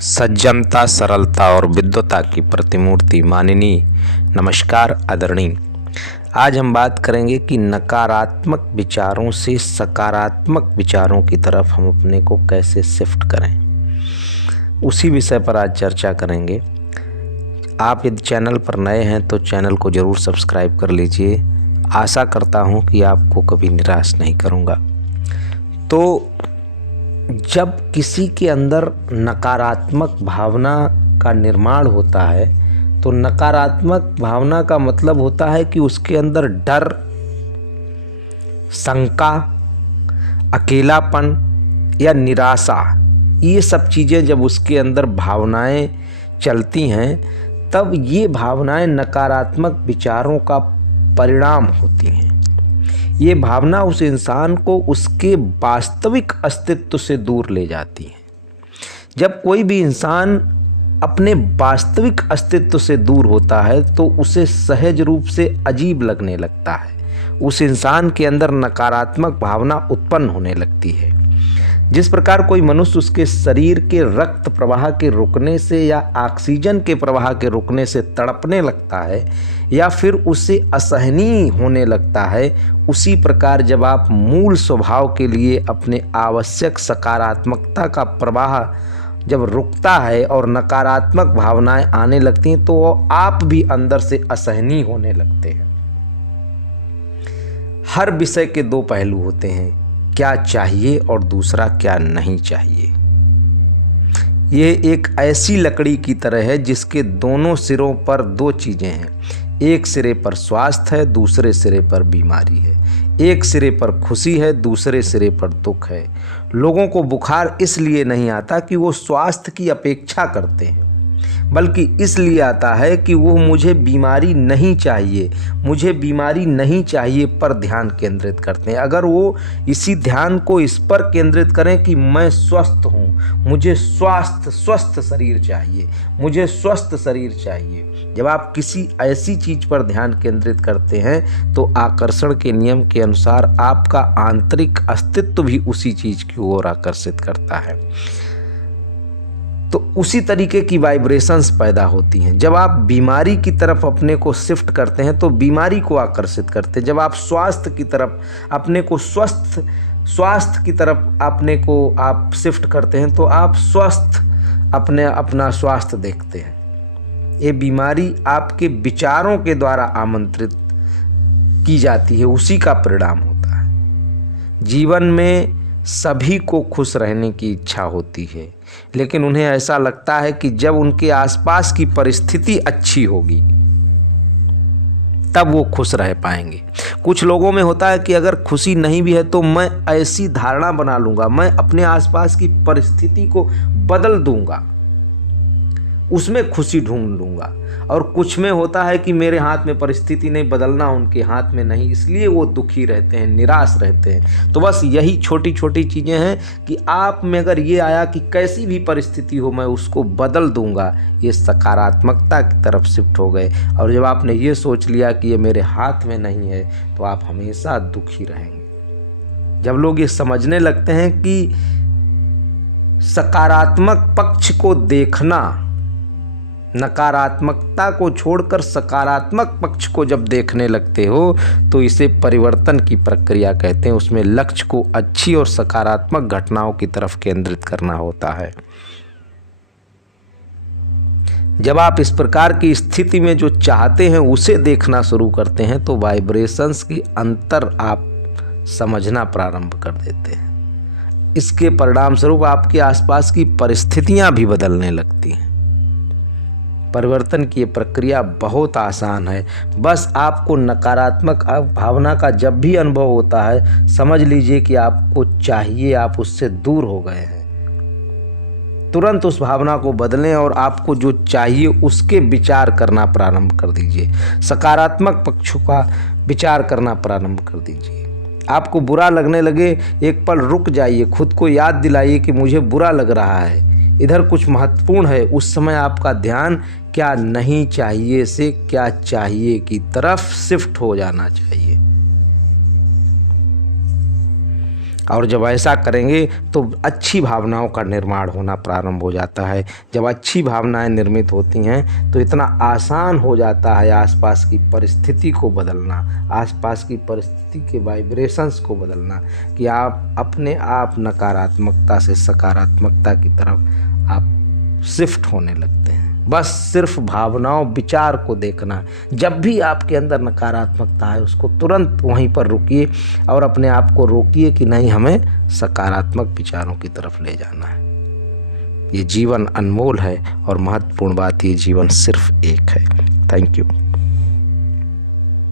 सज्जनता, सरलता और विद्वता की प्रतिमूर्ति माननीय नमस्कार आदरणीय। आज हम बात करेंगे कि नकारात्मक विचारों से सकारात्मक विचारों की तरफ हम अपने को कैसे शिफ्ट करें, उसी विषय पर आज चर्चा करेंगे। आप यदि चैनल पर नए हैं तो चैनल को ज़रूर सब्सक्राइब कर लीजिए। आशा करता हूं कि आपको कभी निराश नहीं करूंगा। तो जब किसी के अंदर नकारात्मक भावना का निर्माण होता है तो नकारात्मक भावना का मतलब होता है कि उसके अंदर डर, शंका, अकेलापन या निराशा, ये सब चीज़ें जब उसके अंदर भावनाएं चलती हैं तब ये भावनाएं नकारात्मक विचारों का परिणाम होती हैं। ये भावना उस इंसान को उसके वास्तविक अस्तित्व से दूर ले जाती है। जब कोई भी इंसान अपने वास्तविक अस्तित्व से दूर होता है तो उसे सहज रूप से अजीब लगने लगता है। उस इंसान के अंदर नकारात्मक भावना उत्पन्न होने लगती है। जिस प्रकार कोई मनुष्य उसके शरीर के रक्त प्रवाह के रुकने से या ऑक्सीजन के प्रवाह के रुकने से तड़पने लगता है या फिर उसे असहनीय होने लगता है, उसी प्रकार जब आप मूल स्वभाव के लिए अपने आवश्यक सकारात्मकता का प्रवाह जब रुकता है और नकारात्मक भावनाएं आने लगती हैं तो आप भी अंदर से असहनीय होने लगते हैं। हर विषय के दो पहलू होते हैं, क्या चाहिए और दूसरा क्या नहीं चाहिए। ये एक ऐसी लकड़ी की तरह है जिसके दोनों सिरों पर दो चीज़ें हैं। एक सिरे पर स्वास्थ्य है, दूसरे सिरे पर बीमारी है। एक सिरे पर खुशी है, दूसरे सिरे पर दुख है। लोगों को बुखार इसलिए नहीं आता कि वो स्वास्थ्य की अपेक्षा करते हैं, बल्कि इसलिए आता है कि वो मुझे बीमारी नहीं चाहिए, मुझे बीमारी नहीं चाहिए पर ध्यान केंद्रित करते हैं। अगर वो इसी ध्यान को इस पर केंद्रित करें कि मैं स्वस्थ हूँ, मुझे स्वस्थ शरीर चाहिए, मुझे स्वस्थ शरीर चाहिए, जब आप किसी ऐसी चीज़ पर ध्यान केंद्रित करते हैं तो आकर्षण के नियम के अनुसार आपका आंतरिक अस्तित्व भी उसी चीज़ की ओर आकर्षित करता है। तो उसी तरीके की वाइब्रेशंस पैदा होती हैं। जब आप बीमारी की तरफ अपने को शिफ्ट करते हैं तो बीमारी को आकर्षित करते हैं। जब आप स्वास्थ्य की तरफ अपने को स्वास्थ्य की तरफ अपने को आप शिफ्ट करते हैं तो आप अपना स्वास्थ्य देखते हैं। ये बीमारी आपके विचारों के द्वारा आमंत्रित की जाती है, उसी का परिणाम होता है। जीवन में सभी को खुश रहने की इच्छा होती है, लेकिन उन्हें ऐसा लगता है कि जब उनके आसपास की परिस्थिति अच्छी होगी तब वो खुश रह पाएंगे। कुछ लोगों में होता है कि अगर खुशी नहीं भी है तो मैं ऐसी धारणा बना लूँगा, मैं अपने आसपास की परिस्थिति को बदल दूंगा, उसमें खुशी ढूंढ लूँगा। और कुछ में होता है कि मेरे हाथ में परिस्थिति नहीं, बदलना उनके हाथ में नहीं, इसलिए वो दुखी रहते हैं, निराश रहते हैं। तो बस यही छोटी छोटी चीज़ें हैं कि आप में अगर ये आया कि कैसी भी परिस्थिति हो मैं उसको बदल दूंगा, ये सकारात्मकता की तरफ शिफ्ट हो गए। और जब आपने ये सोच लिया कि ये मेरे हाथ में नहीं है तो आप हमेशा दुखी रहेंगे। जब लोग ये समझने लगते हैं कि सकारात्मक पक्ष को देखना, नकारात्मकता को छोड़कर सकारात्मक पक्ष को जब देखने लगते हो तो इसे परिवर्तन की प्रक्रिया कहते हैं। उसमें लक्ष्य को अच्छी और सकारात्मक घटनाओं की तरफ केंद्रित करना होता है। जब आप इस प्रकार की स्थिति में जो चाहते हैं उसे देखना शुरू करते हैं तो वाइब्रेशंस की अंतर आप समझना प्रारंभ कर देते हैं। इसके परिणाम स्वरूप आपके आसपास की परिस्थितियां भी बदलने लगती हैं। परिवर्तन की ये प्रक्रिया बहुत आसान है। बस आपको नकारात्मक भावना का जब भी अनुभव होता है समझ लीजिए कि आपको चाहिए, आप उससे दूर हो गए हैं। तुरंत उस भावना को बदलें और आपको जो चाहिए उसके विचार करना प्रारंभ कर दीजिए। सकारात्मक पक्षों का विचार करना प्रारंभ कर दीजिए। आपको बुरा लगने लगे, एक पल रुक जाइए, खुद को याद दिलाइए कि मुझे बुरा लग रहा है, इधर कुछ महत्वपूर्ण है। उस समय आपका ध्यान क्या नहीं चाहिए से क्या चाहिए की तरफ शिफ्ट हो जाना चाहिए। और जब ऐसा करेंगे तो अच्छी भावनाओं का निर्माण होना प्रारंभ हो जाता है। जब अच्छी भावनाएं निर्मित होती हैं तो इतना आसान हो जाता है आसपास की परिस्थिति को बदलना, आसपास की परिस्थिति के वाइब्रेशंस को बदलना, कि आप अपने आप नकारात्मकता से सकारात्मकता की तरफ आप शिफ्ट होने लगते हैं। बस सिर्फ भावनाओं विचार को देखना, जब भी आपके अंदर नकारात्मकता है उसको तुरंत वहीं पर रुकिए और अपने आप को रोकिए कि नहीं, हमें सकारात्मक विचारों की तरफ ले जाना है। ये जीवन अनमोल है और महत्वपूर्ण बात, ये जीवन सिर्फ एक है। Thank you.